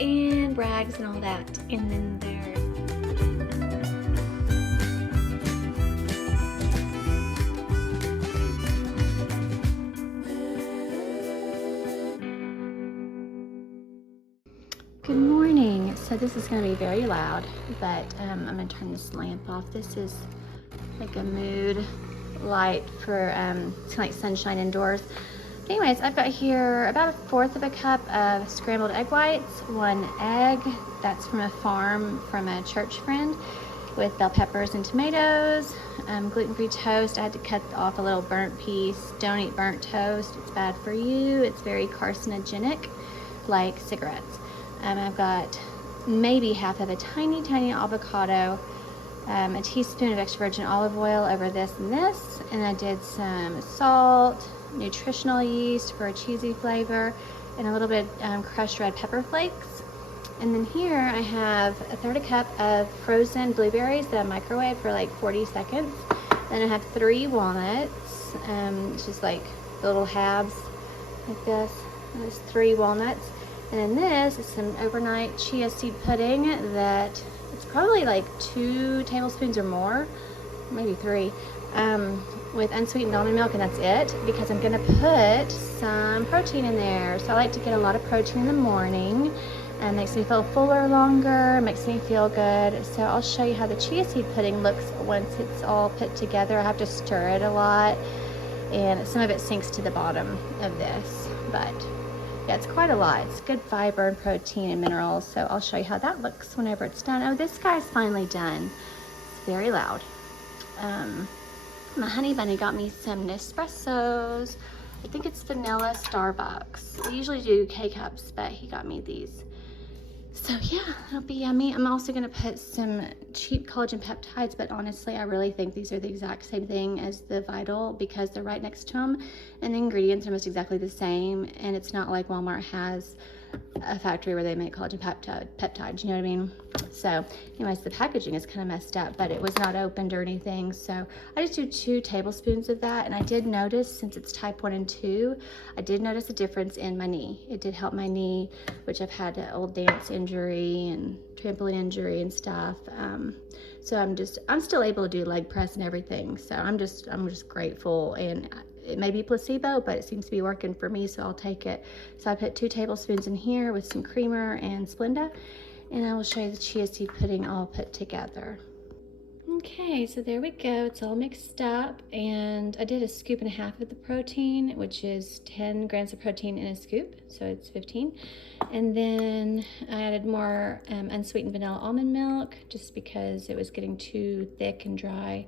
and rags and all that. And then there's good morning. So this is going to be very loud, but I'm going to turn this lamp off. This is like a mood light for it's kind of like sunshine indoors. Anyways, I've got here about 1/4 of a cup of scrambled egg whites, 1 egg that's from a farm from a church friend, with bell peppers and tomatoes, gluten-free toast. I had to cut off a little burnt piece. Don't eat burnt toast, it's bad for you. It's very carcinogenic, like cigarettes. I've got maybe half of a tiny avocado, a teaspoon of extra virgin olive oil over this and this, and I did some salt, nutritional yeast for a cheesy flavor, and a little bit crushed red pepper flakes. And then here I have 1/3 cup of frozen blueberries that I microwave for like 40 seconds. Then I have 3 walnuts, just like little halves like this. And there's 3 walnuts. And then this is some overnight chia seed pudding that it's probably like 2 tablespoons or more, maybe 3, with unsweetened almond milk, and that's it, because I'm gonna put some protein in there. So I like to get a lot of protein in the morning. It makes me feel fuller longer, makes me feel good. So I'll show you how the chia seed pudding looks once it's all put together. I have to stir it a lot, and some of it sinks to the bottom of this, but yeah, it's quite a lot. It's good fiber and protein and minerals. So I'll show you how that looks whenever it's done. Oh, this guy's finally done. It's very loud. My honey bunny got me some Nespressos. I think it's vanilla Starbucks. I usually do K-cups, but he got me these. So yeah, it'll be yummy. I'm also gonna put some cheap collagen peptides, but honestly, I really think these are the exact same thing as the Vital because they're right next to them, and the ingredients are almost exactly the same, and it's not like Walmart has a factory where they make collagen peptides, you know what I mean? So anyways, the packaging is kind of messed up, but it was not opened or anything. So I just do 2 tablespoons of that. And I did notice, since it's type 1 and 2, I did notice a difference in my knee. It did help my knee, which I've had an old dance injury and trampoline injury and stuff. So I'm still able to do leg press and everything. So I'm just grateful, and it may be placebo, but it seems to be working for me, so I'll take it. So I put 2 tablespoons in here with some creamer and Splenda, and I will show you the chia seed pudding all put together. Okay, so there we go. It's all mixed up, and I did 1.5 scoops of the protein, which is 10 grams of protein in a scoop, so it's 15. And then I added more unsweetened vanilla almond milk, just because it was getting too thick and dry.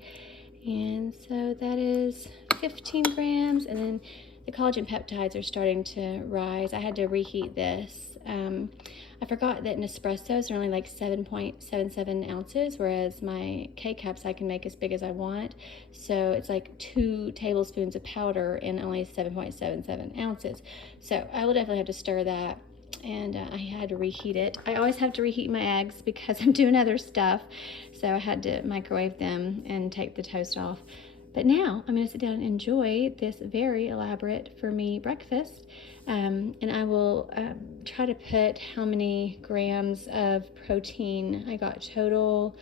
And so that is 15 grams, and then the collagen peptides are starting to rise. I had to reheat this. I forgot that Nespressos are only like 7.77 ounces, whereas my K-cups I can make as big as I want. So it's like 2 tablespoons of powder in only 7.77 ounces. So I will definitely have to stir that, and I had to reheat it. I always have to reheat my eggs because I'm doing other stuff, so I had to microwave them and take the toast off. But now I'm going to sit down and enjoy this very elaborate for me breakfast, and I will try to put how many grams of protein I got total.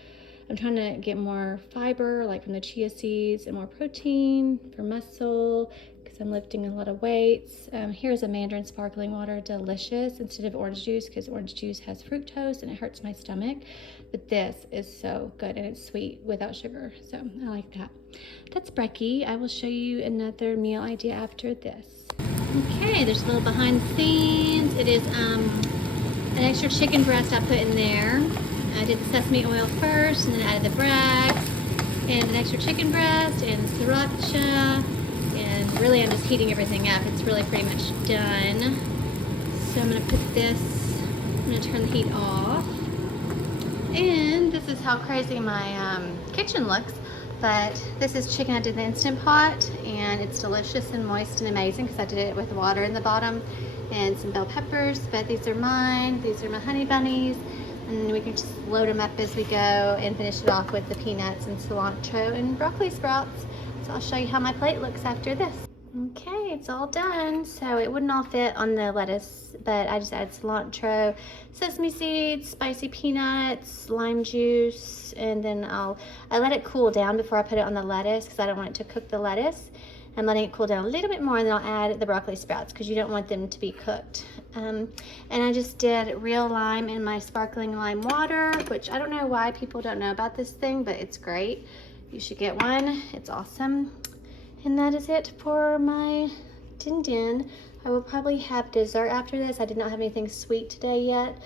I'm trying to get more fiber, like from the chia seeds, and more protein for muscle, I'm lifting a lot of weights. Here's a mandarin sparkling water, delicious, instead of orange juice, because orange juice has fructose and it hurts my stomach. But this is so good, and it's sweet without sugar, so I like that. That's brekkie. I will show you another meal idea after this. Okay, there's a little behind the scenes. It is an extra chicken breast I put in there. I did the sesame oil first, and then added the brags, and an extra chicken breast, and sriracha. And really I'm just heating everything up. It's really pretty much done. So I'm gonna put this, I'm gonna turn the heat off. And this is how crazy my kitchen looks. But this is chicken I did in the Instant Pot, and it's delicious and moist and amazing because I did it with water in the bottom and some bell peppers. But these are mine, these are my honey bunnies, and we can just load them up as we go and finish it off with the peanuts and cilantro and broccoli sprouts. So I'll show you how my plate looks after this. Okay, it's all done. So it wouldn't all fit on the lettuce, but I just added cilantro, sesame seeds, spicy peanuts, lime juice, and then I let it cool down before I put it on the lettuce because I don't want it to cook the lettuce. I'm letting it cool down a little bit more, and then I'll add the broccoli sprouts because you don't want them to be cooked. And I just did real lime in my sparkling lime water, which I don't know why people don't know about this thing, but it's great. You should get one. It's awesome. And that is it for my din din. I will probably have dessert after this. I did not have anything sweet today yet.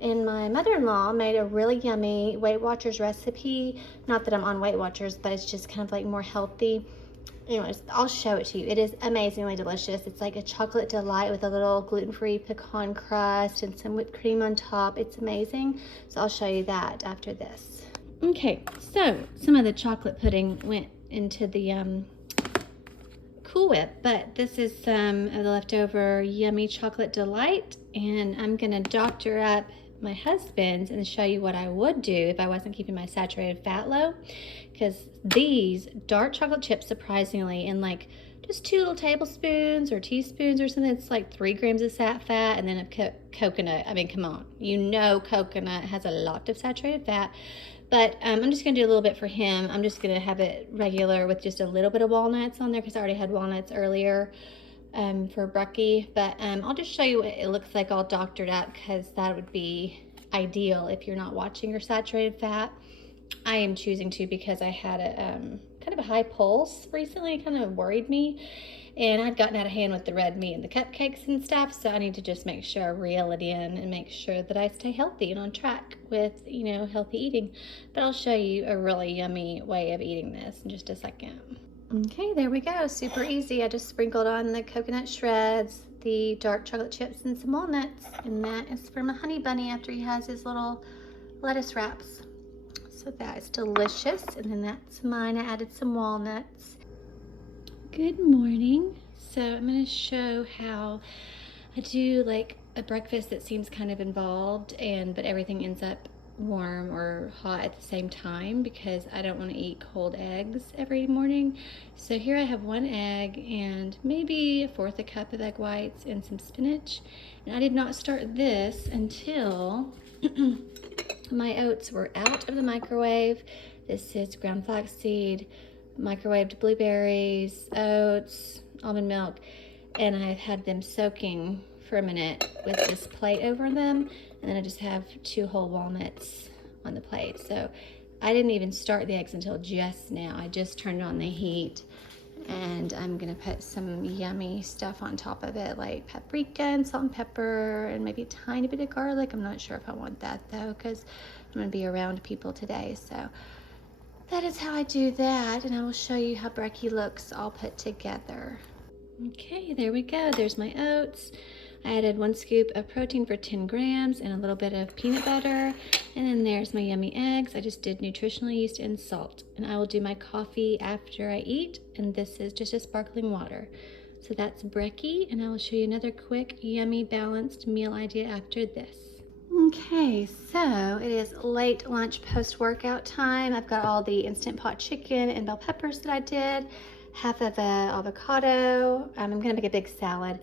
And my mother-in-law made a really yummy Weight Watchers recipe. Not that I'm on Weight Watchers, but it's just kind of like more healthy. Anyways, I'll show it to you. It is amazingly delicious. It's like a chocolate delight with a little gluten-free pecan crust and some whipped cream on top. It's amazing. So I'll show you that after this. Okay, so some of the chocolate pudding went into the Cool Whip, but this is some of the leftover yummy chocolate delight, and I'm gonna doctor up my husband's and show you what I would do if I wasn't keeping my saturated fat low, because these dark chocolate chips, surprisingly, in like just 2 little tablespoons or teaspoons or something, it's like 3 grams of fat, and then a coconut. I mean, come on, you know coconut has a lot of saturated fat. But I'm just going to do a little bit for him. I'm just going to have it regular with just a little bit of walnuts on there because I already had walnuts earlier for brekkie. But I'll just show you what it looks like all doctored up because that would be ideal if you're not watching your saturated fat. I am choosing to because I had a kind of a high pulse recently. It kind of worried me. And I'd gotten out of hand with the red meat and the cupcakes and stuff, so I need to just make sure I reel it in and make sure that I stay healthy and on track with, healthy eating. But I'll show you a really yummy way of eating this in just a second. Okay, there we go. Super easy. I just sprinkled on the coconut shreds, the dark chocolate chips, and some walnuts. And that is for my honey bunny after he has his little lettuce wraps. So that is delicious. And then that's mine. I added some walnuts. Good morning. So I'm going to show how I do like a breakfast that seems kind of involved but everything ends up warm or hot at the same time because I don't want to eat cold eggs every morning. So here I have 1 egg and maybe 1/4 cup of egg whites and some spinach. And I did not start this until my oats were out of the microwave. This is ground flaxseed, microwaved blueberries, oats, almond milk, and I've had them soaking for a minute with this plate over them, and then I just have 2 whole walnuts on the plate. So I didn't even start the eggs until just now. I just turned on the heat, and I'm gonna put some yummy stuff on top of it, like paprika and salt and pepper, and maybe a tiny bit of garlic. I'm not sure if I want that though, because I'm gonna be around people today. So that is how I do that, and I will show you how brekkie looks all put together. Okay, there we go. There's my oats. I added 1 scoop of protein for 10 grams and a little bit of peanut butter. And then there's my yummy eggs. I just did nutritional yeast and salt. And I will do my coffee after I eat, and this is just a sparkling water. So that's brekkie, and I will show you another quick, yummy, balanced meal idea after this. Okay, so it is late lunch post-workout time. I've got all the Instant Pot chicken and bell peppers that I did, half of an avocado. I'm gonna make a big salad.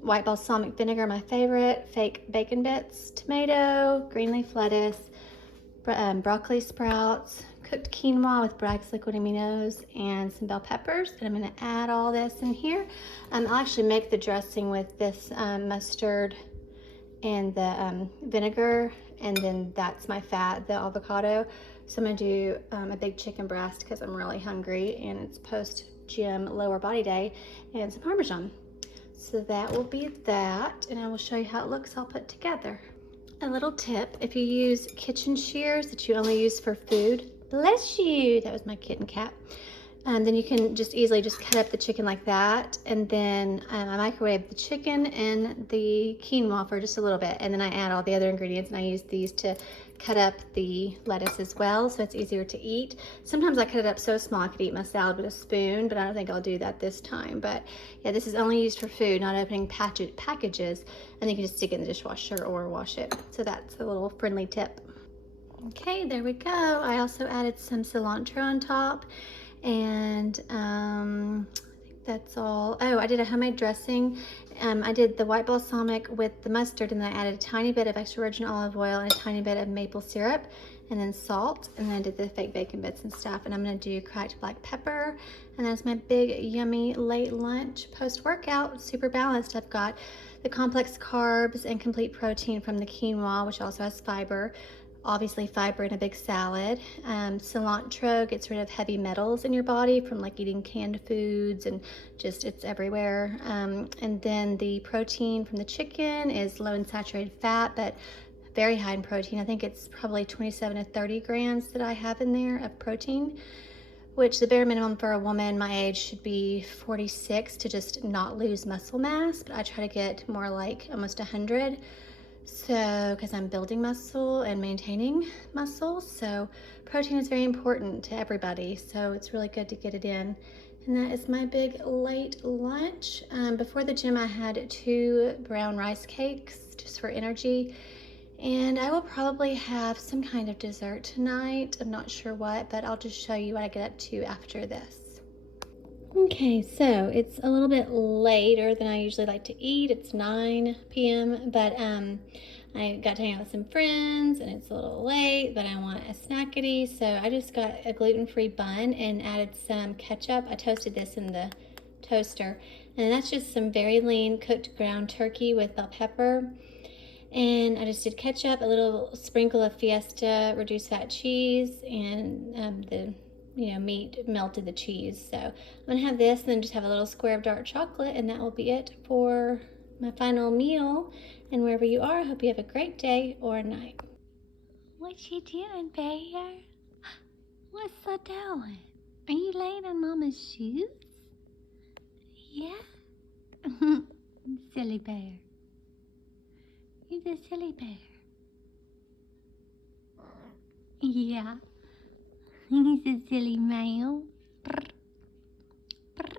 White balsamic vinegar, my favorite, fake bacon bits, tomato, green leaf lettuce, broccoli sprouts, cooked quinoa with Bragg's liquid aminos, and some bell peppers. And I'm gonna add all this in here. I'll actually make the dressing with this mustard and the vinegar, and then that's my fat, the avocado. So I'm gonna do a big chicken breast because I'm really hungry and it's post-gym lower body day, and some Parmesan. So that will be that, and I will show you how it looks all put together. A little tip, if you use kitchen shears that you only use for food, bless you, that was my kitten cat. Then you can just easily just cut up the chicken like that, and then I microwave the chicken and the quinoa for just a little bit, and then I add all the other ingredients, and I use these to cut up the lettuce as well, so it's easier to eat. Sometimes I cut it up so small I could eat my salad with a spoon, but I don't think I'll do that this time. But yeah, this is only used for food, not opening packages, and you can just stick it in the dishwasher or wash it. So that's a little friendly tip. Okay, there we go. I also added some cilantro on top, and I think That's all. Oh, I did a homemade dressing. I did the white balsamic with the mustard, and then I added a tiny bit of extra virgin olive oil and a tiny bit of maple syrup, and then salt, and then I did the fake bacon bits and stuff. And I'm gonna do cracked black pepper, and that's my big yummy late lunch post-workout. Super balanced. I've got the complex carbs and complete protein from the quinoa, which also has fiber. Obviously fiber in a big salad. Cilantro gets rid of heavy metals in your body from like eating canned foods, and just it's everywhere. And then the protein from the chicken is low in saturated fat, but very high in protein. I think it's probably 27 to 30 grams that I have in there of protein, which the bare minimum for a woman my age should be 46 to just not lose muscle mass, but I try to get more like almost 100. So, because I'm building muscle and maintaining muscle, so protein is very important to everybody. So it's really good to get it in. And that is my big late lunch. Before the gym, I had 2 brown rice cakes just for energy. And I will probably have some kind of dessert tonight. I'm not sure what, but I'll just show you what I get up to after this. Okay, so it's a little bit later than I usually like to eat. It's 9 p.m., but I got to hang out with some friends, and it's a little late, but I want a snackity, so I just got a gluten-free bun and added some ketchup. I toasted this in the toaster, and that's just some very lean cooked ground turkey with bell pepper. And I just did ketchup, a little sprinkle of Fiesta reduced fat cheese, and the meat melted the cheese. So I'm gonna have this, and then just have a little square of dark chocolate, and that will be it for my final meal. And wherever you are, I hope you have a great day or night. What you doing, Bear? What's that doing? Are you laying on Mama's shoes? Yeah? Silly bear. He's a silly bear. Yeah. He's a silly male. Brr. Brr.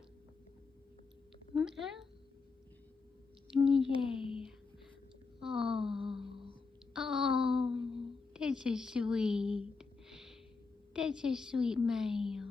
Meow. Yeah. Oh. Oh. That's so sweet. That's a sweet male.